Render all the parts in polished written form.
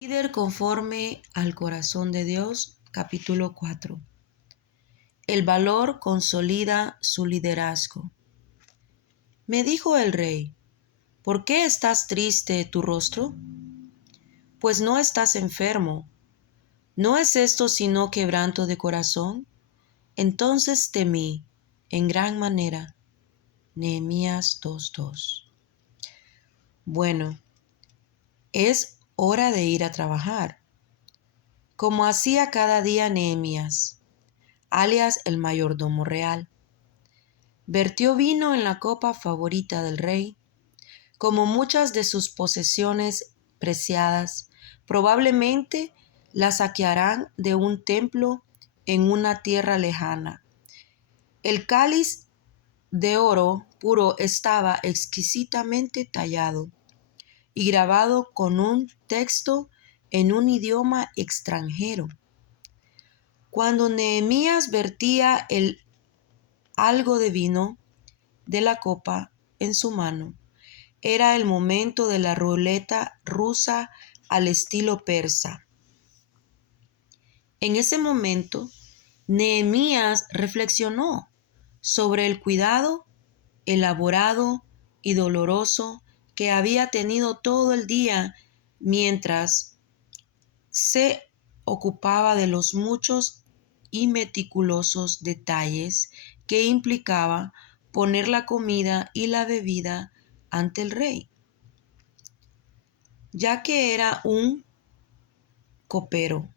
Líder conforme al corazón de Dios, capítulo 4. El valor consolida su liderazgo. Me dijo el rey, ¿por qué estás triste tu rostro? Pues no estás enfermo. ¿No es esto sino quebranto de corazón? Entonces temí en gran manera. Nehemías 2:2. Bueno, es hora de ir a trabajar, como hacía cada día Nehemías, alias el mayordomo real. Vertió vino en la copa favorita del rey. Como muchas de sus posesiones preciadas, probablemente las saquearán de un templo en una tierra lejana. El cáliz de oro puro estaba exquisitamente tallado y grabado con un texto en un idioma extranjero. Cuando Nehemías vertía algo de vino de la copa en su mano, era el momento de la ruleta rusa al estilo persa. En ese momento, Nehemías reflexionó sobre el cuidado elaborado y doloroso que había tenido todo el día mientras se ocupaba de los muchos y meticulosos detalles que implicaba poner la comida y la bebida ante el rey. Ya que era un copero,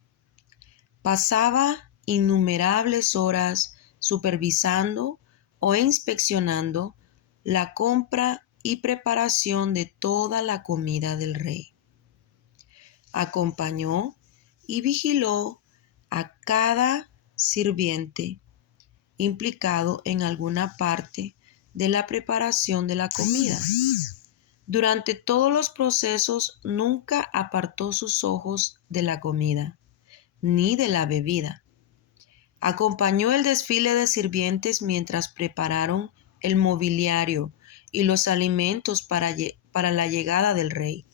pasaba innumerables horas supervisando o inspeccionando la compra y preparación de toda la comida del rey. Acompañó y vigiló a cada sirviente implicado en alguna parte de la preparación de la comida. Durante todos los procesos nunca apartó sus ojos de la comida, ni de la bebida. Acompañó el desfile de sirvientes mientras prepararon el mobiliario y los alimentos para la llegada del rey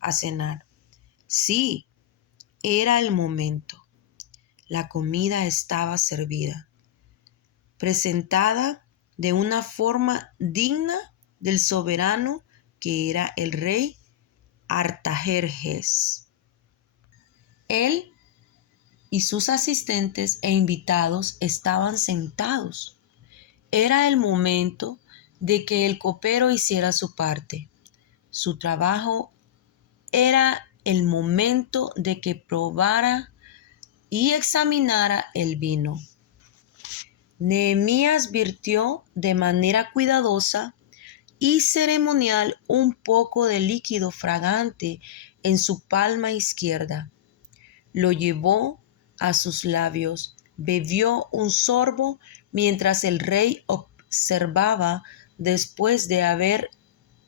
a cenar. Sí, era el momento. La comida estaba servida, presentada de una forma digna del soberano que era el rey Artajerjes. Él y sus asistentes e invitados estaban sentados. Era el momento de que el copero hiciera su parte. Su trabajo era el momento de que probara y examinara el vino. Nehemías virtió de manera cuidadosa y ceremonial un poco de líquido fragante en su palma izquierda. Lo llevó a sus labios, bebió un sorbo mientras el rey observaba después de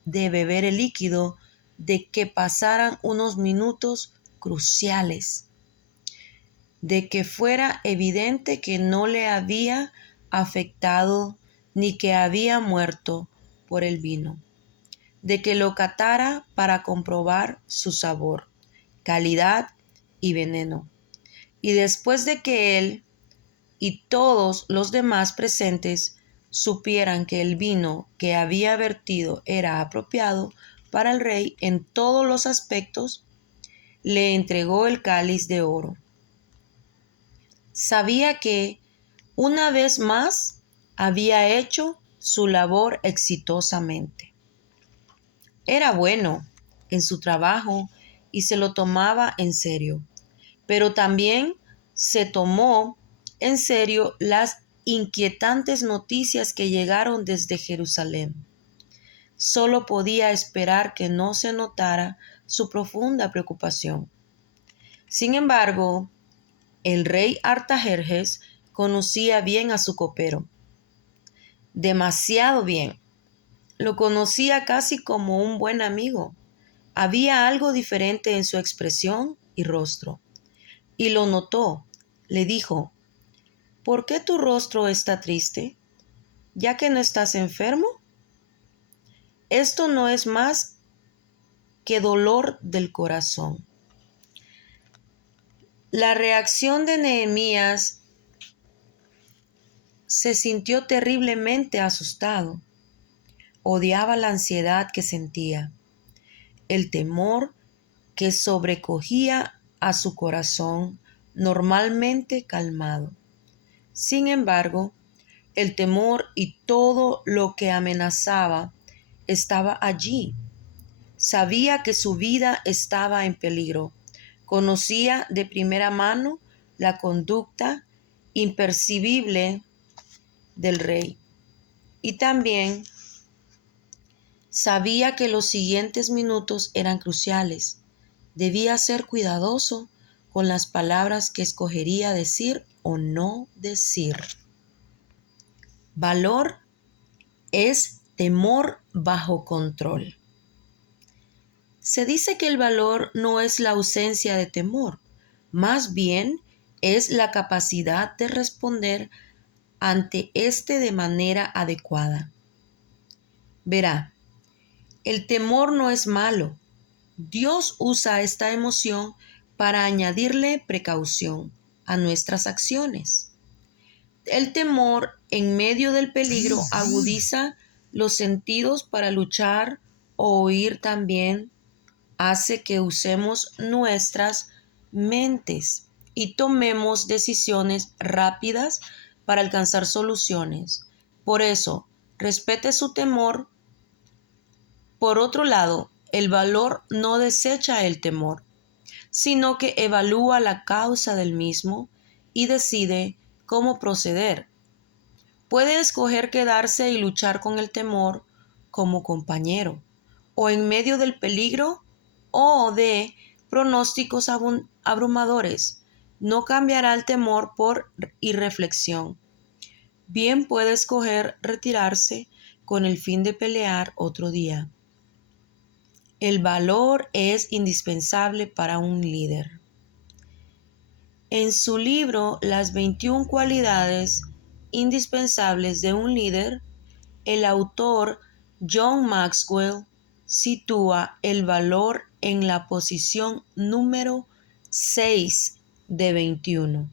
beber el líquido de que pasaran unos minutos cruciales, de que fuera evidente que no le había afectado ni que había muerto por el vino, de que lo catara para comprobar su sabor, calidad y veneno. Y después de que él y todos los demás presentes supieran que el vino que había vertido era apropiado para el rey en todos los aspectos, le entregó el cáliz de oro. Sabía que, una vez más, había hecho su labor exitosamente. Era bueno en su trabajo y se lo tomaba en serio, pero también se tomó en serio las inquietantes noticias que llegaron desde Jerusalén. Solo podía esperar que no se notara su profunda preocupación. Sin embargo, el rey Artajerjes conocía bien a su copero. Demasiado bien. Lo conocía casi como un buen amigo. Había algo diferente en su expresión y rostro. Y lo notó. Le dijo, ¿por qué tu rostro está triste? ¿Ya que no estás enfermo? Esto no es más que dolor del corazón. La reacción de Nehemías: se sintió terriblemente asustado. Odiaba la ansiedad que sentía, el temor que sobrecogía a su corazón normalmente calmado. Sin embargo, el temor y todo lo que amenazaba estaba allí. Sabía que su vida estaba en peligro. Conocía de primera mano la conducta impercibible del rey. Y también sabía que los siguientes minutos eran cruciales. Debía ser cuidadoso con las palabras que escogería decir o no decir. Valor es temor bajo control. Se dice que el valor no es la ausencia de temor, más bien es la capacidad de responder ante éste de manera adecuada. Verá, el temor no es malo. Dios usa esta emoción para añadirle precaución a nuestras acciones. El temor en medio del peligro agudiza los sentidos para luchar o huir. También hace que usemos nuestras mentes y tomemos decisiones rápidas para alcanzar soluciones. Por eso, respete su temor. Por otro lado, el valor no desecha el temor, sino que evalúa la causa del mismo y decide cómo proceder. Puede escoger quedarse y luchar con el temor como compañero, o en medio del peligro o de pronósticos abrumadores. No cambiará el temor por irreflexión. Bien puede escoger retirarse con el fin de pelear otro día. El valor es indispensable para un líder. En su libro Las 21 cualidades indispensables de un líder, el autor John Maxwell sitúa el valor en la posición número 6 de 21.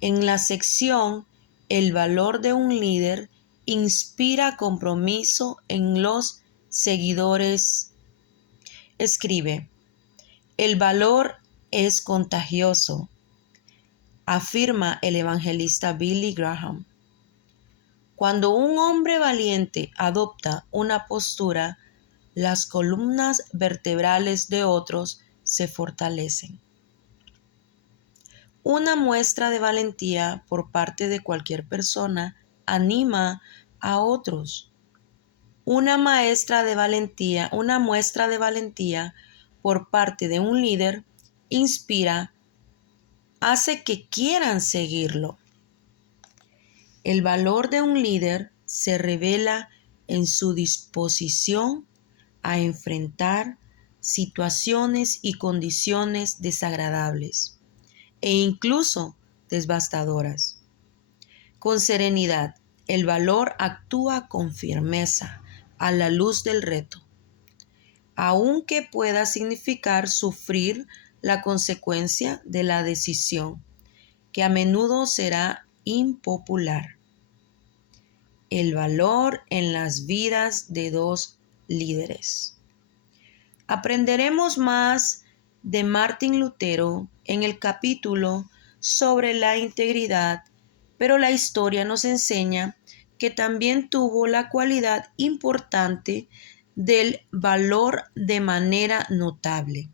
En la sección El valor de un líder, inspira compromiso en los seguidores. Escribe: el valor es contagioso, afirma el evangelista Billy Graham. Cuando un hombre valiente adopta una postura, las columnas vertebrales de otros se fortalecen. Una muestra de valentía por parte de cualquier persona anima a otros. Una muestra de valentía por parte de un líder inspira, hace que quieran seguirlo. El valor de un líder se revela en su disposición a enfrentar situaciones y condiciones desagradables e incluso devastadoras. Con serenidad, el valor actúa con firmeza a la luz del reto, aunque pueda significar sufrir la consecuencia de la decisión, que a menudo será impopular. El valor en las vidas de dos líderes. Aprenderemos más de Martín Lutero en el capítulo sobre la integridad, pero la historia nos enseña que también tuvo la cualidad importante del valor de manera notable.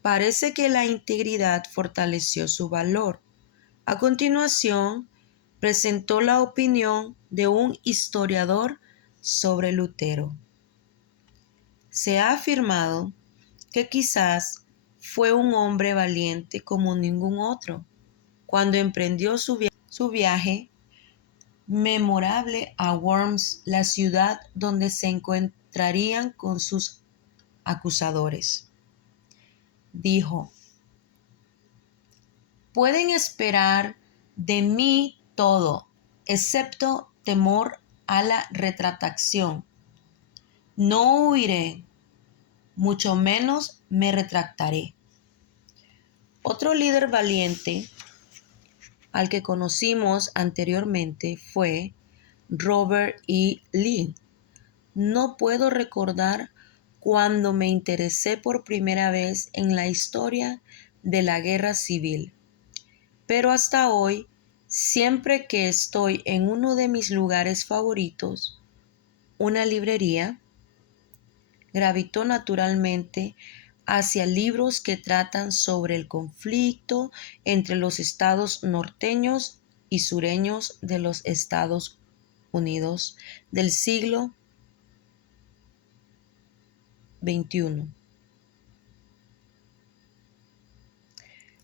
Parece que la integridad fortaleció su valor. A continuación, presentó la opinión de un historiador sobre Lutero. Se ha afirmado que quizás fue un hombre valiente como ningún otro cuando emprendió su viaje memorable a Worms, la ciudad donde se encontrarían con sus acusadores. Dijo: pueden esperar de mí todo, excepto temor a la retractación. No huiré, mucho menos me retractaré. Otro líder valiente al que conocimos anteriormente fue Robert E. Lee. No puedo recordar cuando me interesé por primera vez en la historia de la guerra civil, pero hasta hoy, siempre que estoy en uno de mis lugares favoritos, una librería, gravito naturalmente hacia libros que tratan sobre el conflicto entre los estados norteños y sureños de los Estados Unidos del siglo XXI.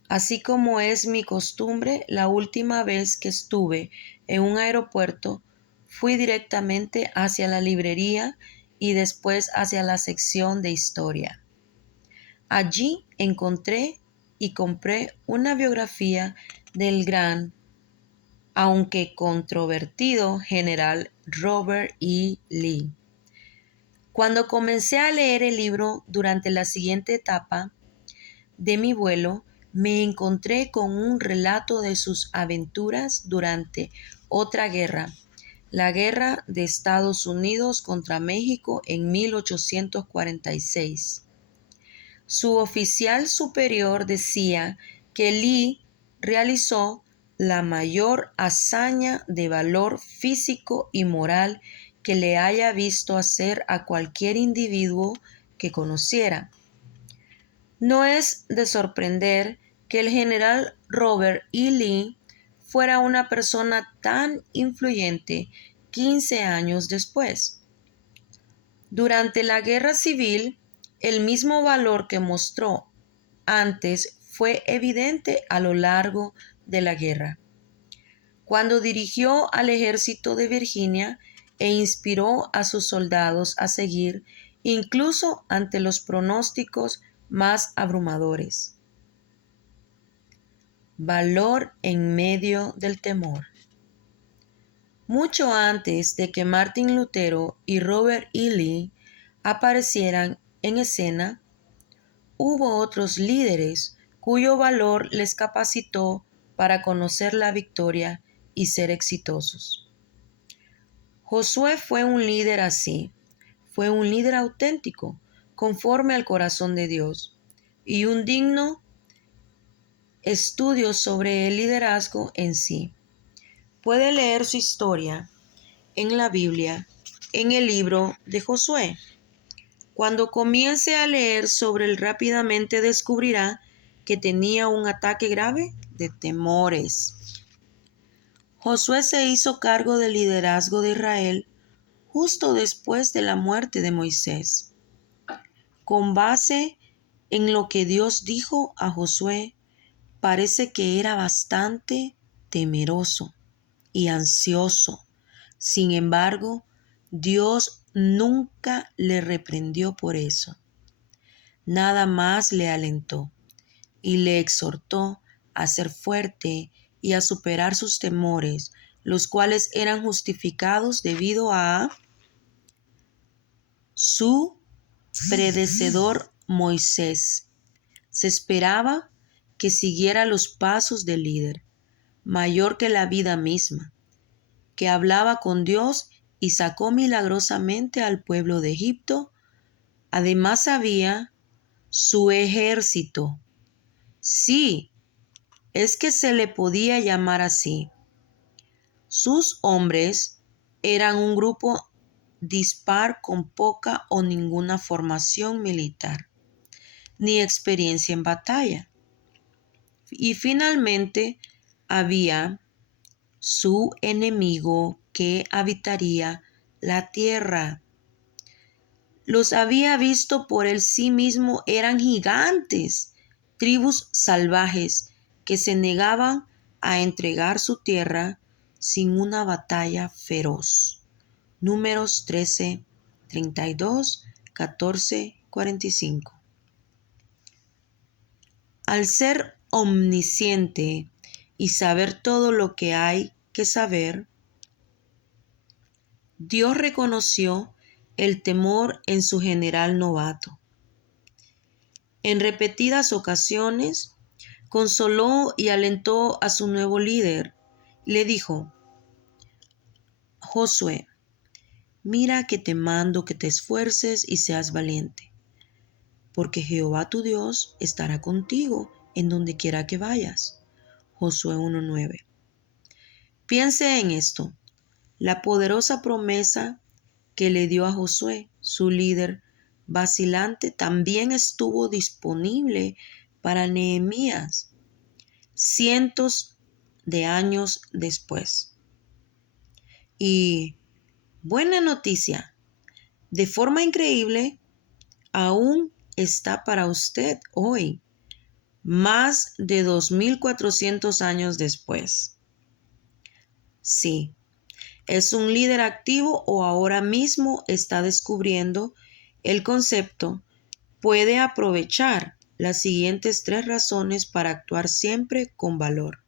Así como es mi costumbre, la última vez que estuve en un aeropuerto, fui directamente hacia la librería y después hacia la sección de historia. Allí encontré y compré una biografía del gran, aunque controvertido, general Robert E. Lee. Cuando comencé a leer el libro durante la siguiente etapa de mi vuelo, me encontré con un relato de sus aventuras durante otra guerra, la Guerra de Estados Unidos contra México en 1846. Su oficial superior decía que Lee realizó la mayor hazaña de valor físico y moral que le haya visto hacer a cualquier individuo que conociera. No es de sorprender que el general Robert E. Lee fuera una persona tan influyente 15 años después. Durante la Guerra Civil, el mismo valor que mostró antes fue evidente a lo largo de la guerra. Cuando dirigió al ejército de Virginia e inspiró a sus soldados a seguir, incluso ante los pronósticos más abrumadores. Valor en medio del temor. Mucho antes de que Martín Lutero y Robert E. Lee aparecieran en escena, hubo otros líderes cuyo valor les capacitó para conocer la victoria y ser exitosos. Josué fue un líder así, fue un líder auténtico, conforme al corazón de Dios, y un digno estudio sobre el liderazgo en sí. Puede leer su historia en la Biblia, en el libro de Josué. Cuando comience a leer sobre él, rápidamente descubrirá que tenía un ataque grave de temores. Josué se hizo cargo del liderazgo de Israel justo después de la muerte de Moisés. Con base en lo que Dios dijo a Josué, parece que era bastante temeroso y ansioso. Sin embargo, Dios nunca le reprendió por eso. Nada más le alentó y le exhortó a ser fuerte y a superar sus temores, los cuales eran justificados debido a su predecesor Moisés. Se esperaba que siguiera los pasos del líder, mayor que la vida misma, que hablaba con Dios y sacó milagrosamente al pueblo de Egipto. Además había su ejército. Sí, es que se le podía llamar así. Sus hombres eran un grupo dispar con poca o ninguna formación militar, ni experiencia en batalla. Y finalmente había su enemigo que habitaría la tierra. Los había visto por él sí mismo, eran gigantes, tribus salvajes que se negaban a entregar su tierra sin una batalla feroz. Números 13, 32, 14, 45. Al ser omnisciente y saber todo lo que hay que saber, Dios reconoció el temor en su general novato. En repetidas ocasiones, consoló y alentó a su nuevo líder. Le dijo: Josué, mira que te mando que te esfuerces y seas valiente, porque Jehová tu Dios estará contigo en donde quiera que vayas. Josué 1:9. Piense en esto, la poderosa promesa que le dio a Josué, su líder vacilante, también estuvo disponible para Nehemías cientos de años después. Y buena noticia, de forma increíble, aún está para usted hoy, más de 2400 años después. Sí, es un líder activo o ahora mismo está descubriendo el concepto, puede aprovechar las siguientes 3 razones para actuar siempre con valor.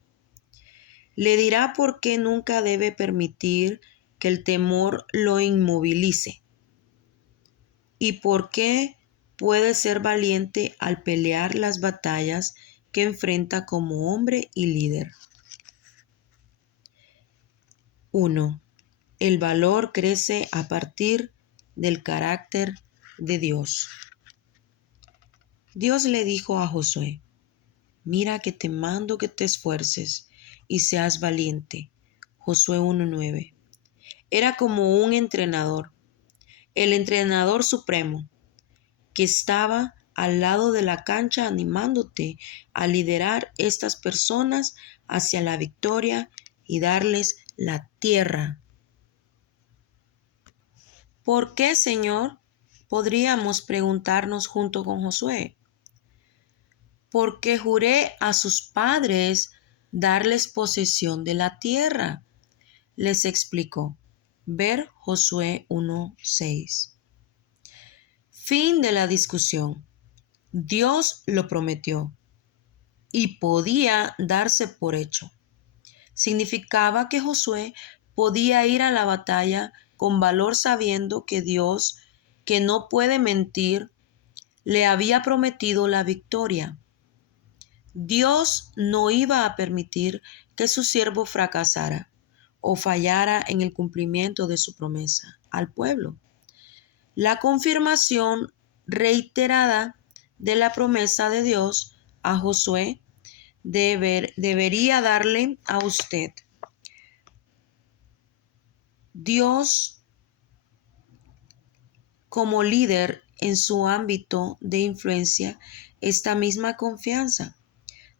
Le dirá por qué nunca debe permitir que el temor lo inmovilice y por qué puede ser valiente al pelear las batallas que enfrenta como hombre y líder. 1. El valor crece a partir del carácter de Dios. Dios le dijo a Josué: mira que te mando que te esfuerces y seas valiente. Josué 1:9. Era como un entrenador, el entrenador supremo, que estaba al lado de la cancha animándote a liderar estas personas hacia la victoria y darles la tierra. ¿Por qué, Señor? Podríamos preguntarnos junto con Josué. Porque juré a sus padres darles posesión de la tierra, les explicó. Ver Josué 1:6. Fin de la discusión. Dios lo prometió y podía darse por hecho. Significaba que Josué podía ir a la batalla con valor sabiendo que Dios, que no puede mentir, le había prometido la victoria. Dios no iba a permitir que su siervo fracasara o fallara en el cumplimiento de su promesa al pueblo. La confirmación reiterada de la promesa de Dios a Josué debería darle a usted. Dios, como líder en su ámbito de influencia, esta misma confianza.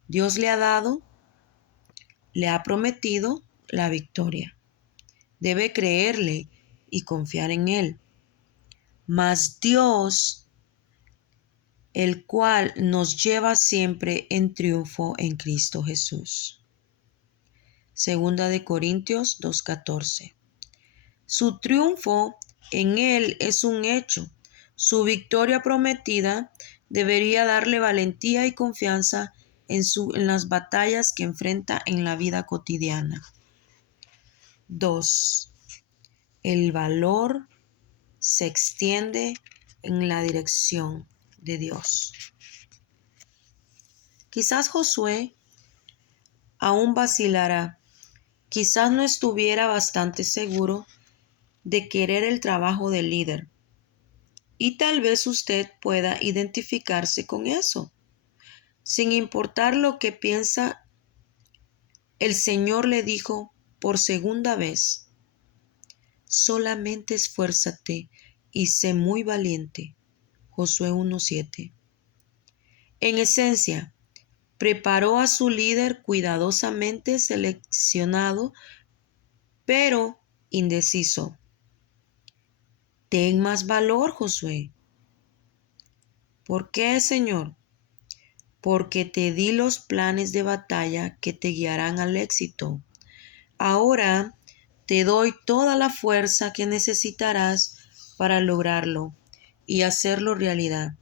Dios le ha prometido la victoria. Debe creerle y confiar en él. Mas Dios, el cual nos lleva siempre en triunfo en Cristo Jesús. Segunda de Corintios 2:14. Su triunfo en él es un hecho. Su victoria prometida debería darle valentía y confianza en las batallas que enfrenta en la vida cotidiana. 2. El valor se extiende en la dirección de Dios. Quizás Josué aún vacilará, quizás no estuviera bastante seguro de querer el trabajo de líder. Y tal vez usted pueda identificarse con eso. Sin importar lo que piensa, el Señor le dijo por segunda vez: solamente esfuérzate y sé muy valiente. Josué 1:7. En esencia, preparó a su líder cuidadosamente seleccionado, pero indeciso. Ten más valor, Josué. ¿Por qué, Señor? Porque te di los planes de batalla que te guiarán al éxito. Ahora te doy toda la fuerza que necesitarás para lograrlo y hacerlo realidad.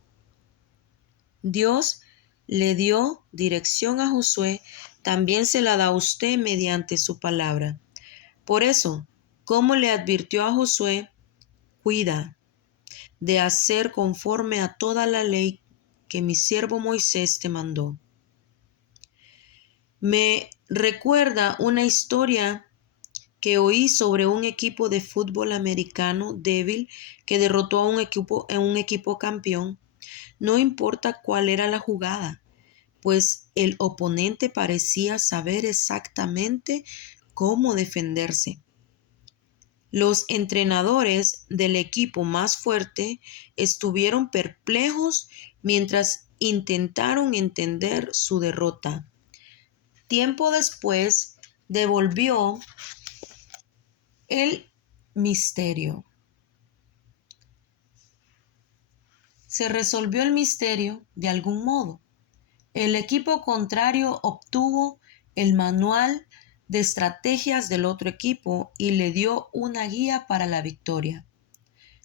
Dios le dio dirección a Josué, también se la da a usted mediante su palabra. Por eso, como le advirtió a Josué, cuida de hacer conforme a toda la ley que mi siervo Moisés te mandó. Me recuerda una historia que oí sobre un equipo de fútbol americano débil que derrotó a un equipo campeón. No importa cuál era la jugada, pues el oponente parecía saber exactamente cómo defenderse. Los entrenadores del equipo más fuerte estuvieron perplejos mientras intentaron entender su derrota. Tiempo después, devolvió el misterio. Se resolvió el misterio de algún modo. El equipo contrario obtuvo el manual de estrategias del otro equipo y le dio una guía para la victoria.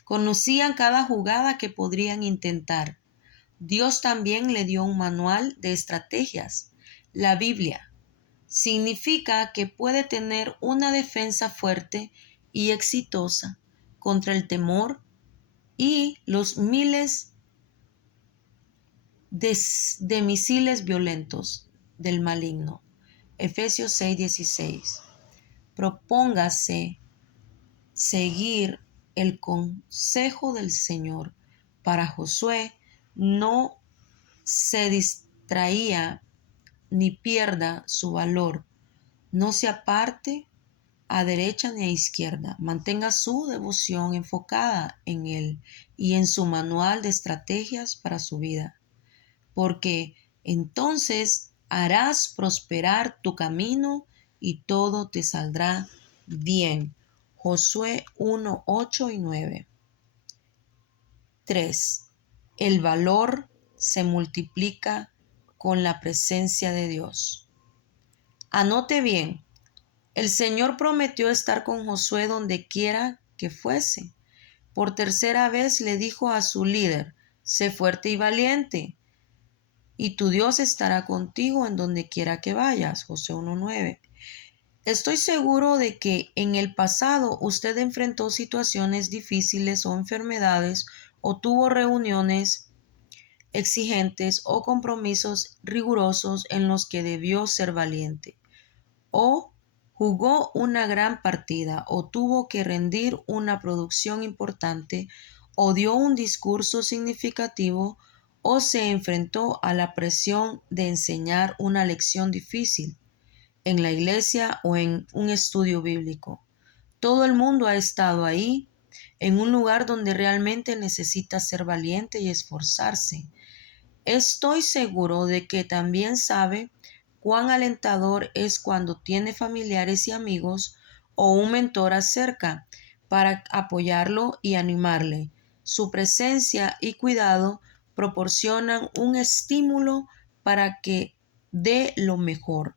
Conocían cada jugada que podrían intentar. Dios también le dio un manual de estrategias, la Biblia. Significa que puede tener una defensa fuerte y exitosa contra el temor y los miles de misiles violentos del maligno. Efesios 6:16. Propóngase seguir el consejo del Señor. Para Josué no se distraía ni pierda su valor. No se aparte a derecha ni a izquierda. Mantenga su devoción enfocada en Él y en su manual de estrategias para su vida, porque entonces harás prosperar tu camino y todo te saldrá bien. Josué 1, 8 y 9. 3. El valor se multiplica con la presencia de Dios. Anote bien, el Señor prometió estar con Josué donde quiera que fuese. Por tercera vez le dijo a su líder: sé fuerte y valiente, y tu Dios estará contigo en donde quiera que vayas. Josué 1:9. Estoy seguro de que en el pasado usted enfrentó situaciones difíciles o enfermedades o tuvo reuniones exigentes o compromisos rigurosos en los que debió ser valiente, o jugó una gran partida, o tuvo que rendir una producción importante, o dio un discurso significativo, o se enfrentó a la presión de enseñar una lección difícil en la iglesia o en un estudio bíblico. Todo el mundo ha estado ahí, en un lugar donde realmente necesita ser valiente y esforzarse. Estoy seguro de que también sabe cuán alentador es cuando tiene familiares y amigos o un mentor cerca para apoyarlo y animarle. Su presencia y cuidado proporcionan un estímulo para que dé lo mejor,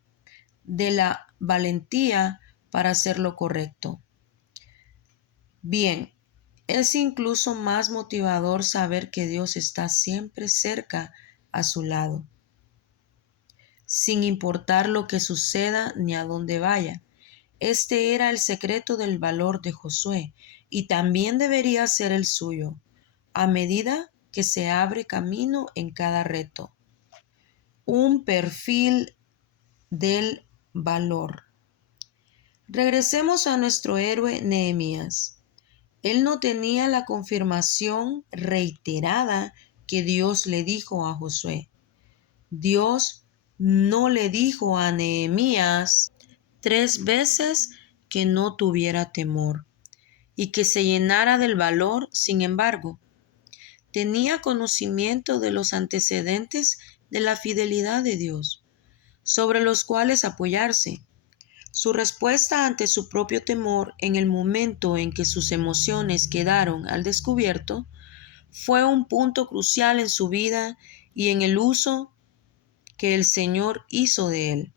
de la valentía para hacer lo correcto. Bien, es incluso más motivador saber que Dios está siempre cerca a su lado, sin importar lo que suceda ni a dónde vaya. Este era el secreto del valor de Josué y también debería ser el suyo, a medida que se abre camino en cada reto. Un perfil del valor. Regresemos a nuestro héroe Nehemías. Él no tenía la confirmación reiterada que Dios le dijo a Josué. Dios no le dijo a Nehemías 3 veces que no tuviera temor y que se llenara del valor. Sin embargo, tenía conocimiento de los antecedentes de la fidelidad de Dios, sobre los cuales apoyarse. Su respuesta ante su propio temor en el momento en que sus emociones quedaron al descubierto fue un punto crucial en su vida y en el uso que el Señor hizo de él.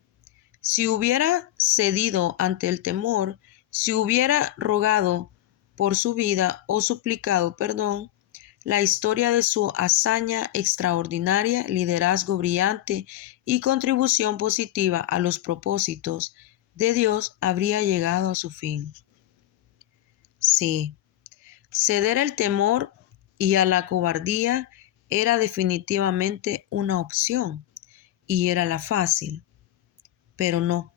Si hubiera cedido ante el temor, si hubiera rogado por su vida o suplicado perdón, la historia de su hazaña extraordinaria, liderazgo brillante y contribución positiva a los propósitos de Dios habría llegado a su fin. Sí, ceder al temor y a la cobardía era definitivamente una opción y era la fácil. Pero no,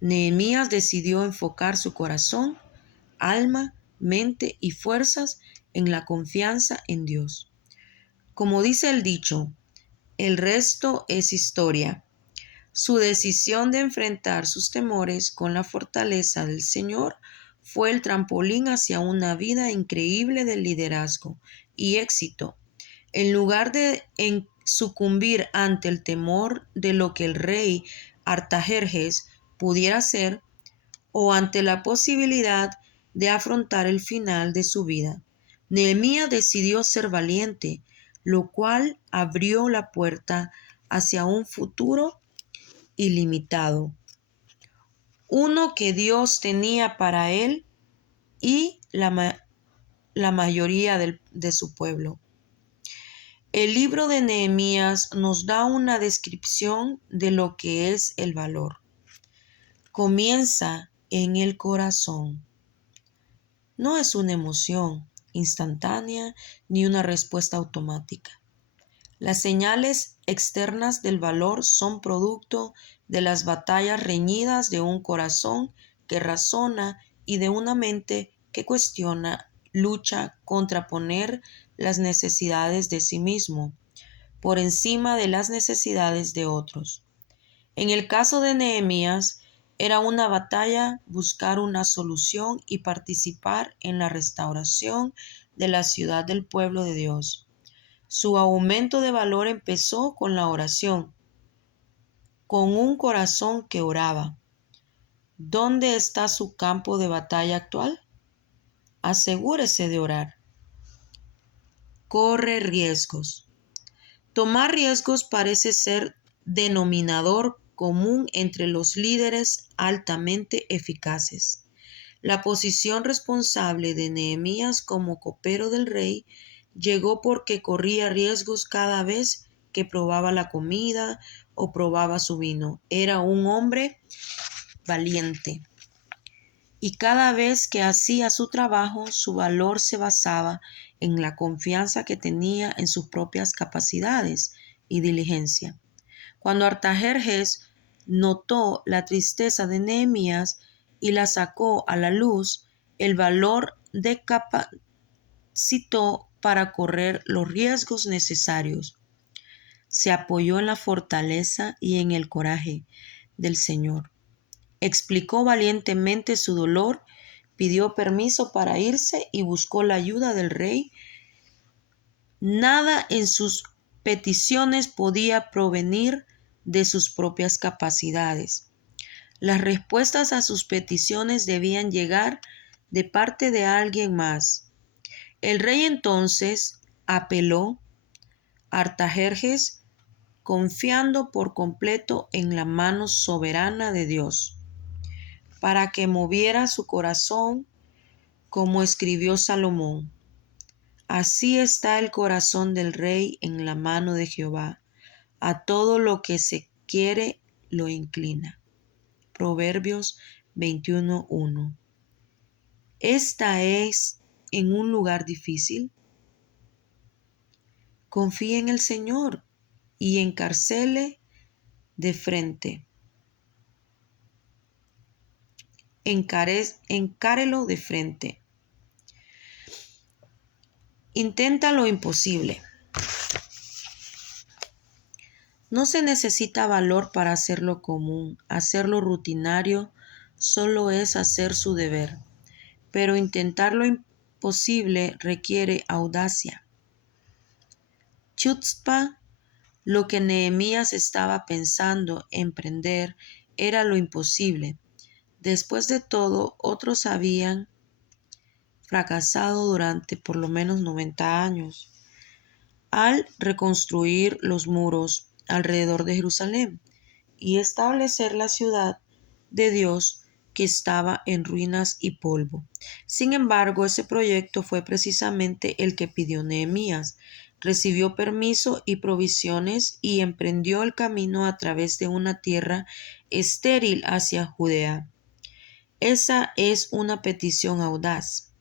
Nehemías decidió enfocar su corazón, alma, mente y fuerzas en la confianza en Dios. Como dice el dicho, el resto es historia. Su decisión de enfrentar sus temores con la fortaleza del Señor fue el trampolín hacia una vida increíble de liderazgo y éxito. En lugar de sucumbir ante el temor de lo que el rey Artajerjes pudiera hacer, o ante la posibilidad de afrontar el final de su vida, Nehemías decidió ser valiente, lo cual abrió la puerta hacia un futuro ilimitado, uno que Dios tenía para él y la mayoría de su pueblo. El libro de Nehemías nos da una descripción de lo que es el valor. Comienza en el corazón. No es una emoción instantánea ni una respuesta automática. Las señales externas del valor son producto de las batallas reñidas de un corazón que razona y de una mente que cuestiona, lucha contra poner las necesidades de sí mismo por encima de las necesidades de otros. En el caso de Nehemías, era una batalla buscar una solución y participar en la restauración de la ciudad del pueblo de Dios. Su aumento de valor empezó con la oración, con un corazón que oraba. ¿Dónde está su campo de batalla actual? Asegúrese de orar. Corre riesgos. Tomar riesgos parece ser denominador común entre los líderes altamente eficaces. La posición responsable de Nehemías como copero del rey llegó porque corría riesgos cada vez que probaba la comida o probaba su vino. Era un hombre valiente. Y cada vez que hacía su trabajo, su valor se basaba en la confianza que tenía en sus propias capacidades y diligencia. Cuando Artajerjes notó la tristeza de Nehemías y la sacó a la luz, el valor de capacitó para correr los riesgos necesarios. Se apoyó en la fortaleza y en el coraje del Señor. Explicó valientemente su dolor, pidió permiso para irse y buscó la ayuda del rey. Nada en sus peticiones podía provenir de sus propias capacidades. Las respuestas a sus peticiones debían llegar de parte de alguien más. El rey entonces apeló a Artajerjes, confiando por completo en la mano soberana de Dios, para que moviera su corazón, como escribió Salomón. Así está el corazón del rey en la mano de Jehová. A todo lo que se quiere lo inclina. Proverbios 21:1. ¿Esta es en un lugar difícil? Confíe en el Señor y encárcele de frente. Encárelo de frente. Intenta lo imposible. No se necesita valor para hacerlo común. Hacerlo rutinario solo es hacer su deber. Pero intentar lo imposible requiere audacia. Chutzpah. Lo que Nehemías estaba pensando emprender era lo imposible. Después de todo, otros habían fracasado durante por lo menos 90 años al reconstruir los muros alrededor de Jerusalén y establecer la ciudad de Dios que estaba en ruinas y polvo. Sin embargo, ese proyecto fue precisamente el que pidió Nehemías. Recibió permiso y provisiones y emprendió el camino a través de una tierra estéril hacia Judea. Esa es una petición audaz.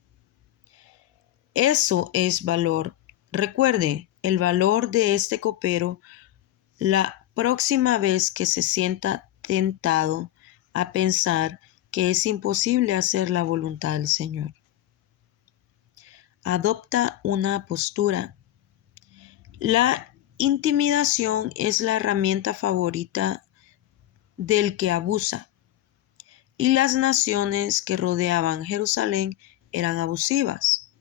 Eso es valor. Recuerde el valor de este copero la próxima vez que se sienta tentado a pensar que es imposible hacer la voluntad del Señor. Adopta una postura. La intimidación es la herramienta favorita del que abusa, y las naciones que rodeaban Jerusalén eran abusivas.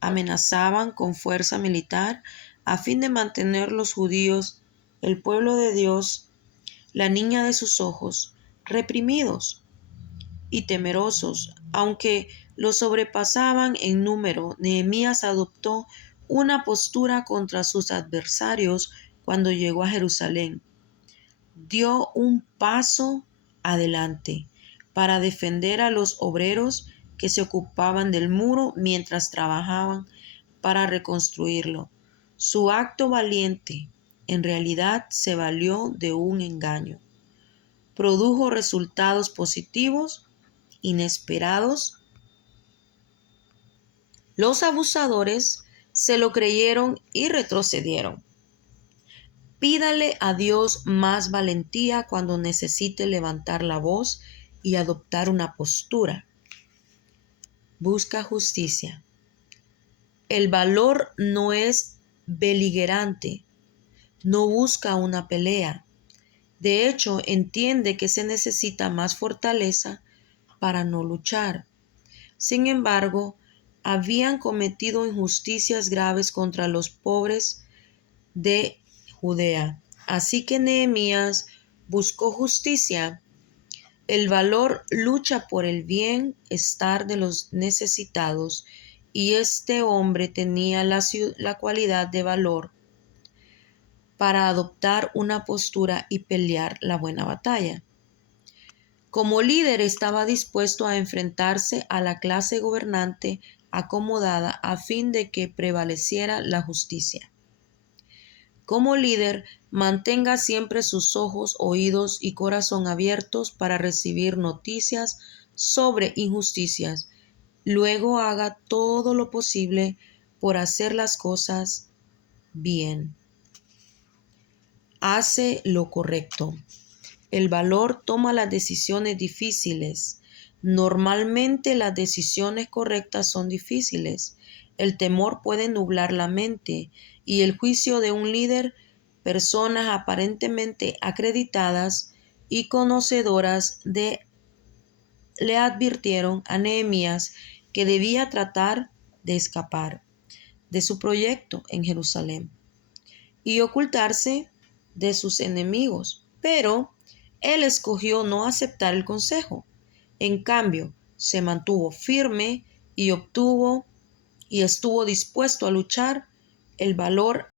Amenazaban con fuerza militar a fin de mantener los judíos, el pueblo de Dios, la niña de sus ojos, reprimidos y temerosos. Aunque los sobrepasaban en número, Nehemías adoptó una postura contra sus adversarios cuando llegó a Jerusalén. Dio un paso adelante para defender a los obreros que se ocupaban del muro mientras trabajaban para reconstruirlo. Su acto valiente en realidad se valió de un engaño. Produjo resultados positivos, inesperados. Los abusadores se lo creyeron y retrocedieron. Pídale a Dios más valentía cuando necesite levantar la voz y adoptar una postura. Busca justicia. El valor no es beligerante, no busca una pelea. De hecho, entiende que se necesita más fortaleza para no luchar. Sin embargo, habían cometido injusticias graves contra los pobres de Judea. Así que Nehemías buscó justicia. El valor lucha por el bienestar de los necesitados, y este hombre tenía la cualidad de valor para adoptar una postura y pelear la buena batalla. Como líder estaba dispuesto a enfrentarse a la clase gobernante acomodada a fin de que prevaleciera la justicia. Como líder, mantenga siempre sus ojos, oídos y corazón abiertos para recibir noticias sobre injusticias. Luego haga todo lo posible por hacer las cosas bien. Hace lo correcto. El valor toma las decisiones difíciles. Normalmente las decisiones correctas son difíciles. El temor puede nublar la mente y el juicio de un líder. Personas aparentemente acreditadas y conocedoras le advirtieron a Nehemías que debía tratar de escapar de su proyecto en Jerusalén y ocultarse de sus enemigos, pero él escogió no aceptar el consejo. En cambio, se mantuvo firme y estuvo dispuesto a luchar. El valor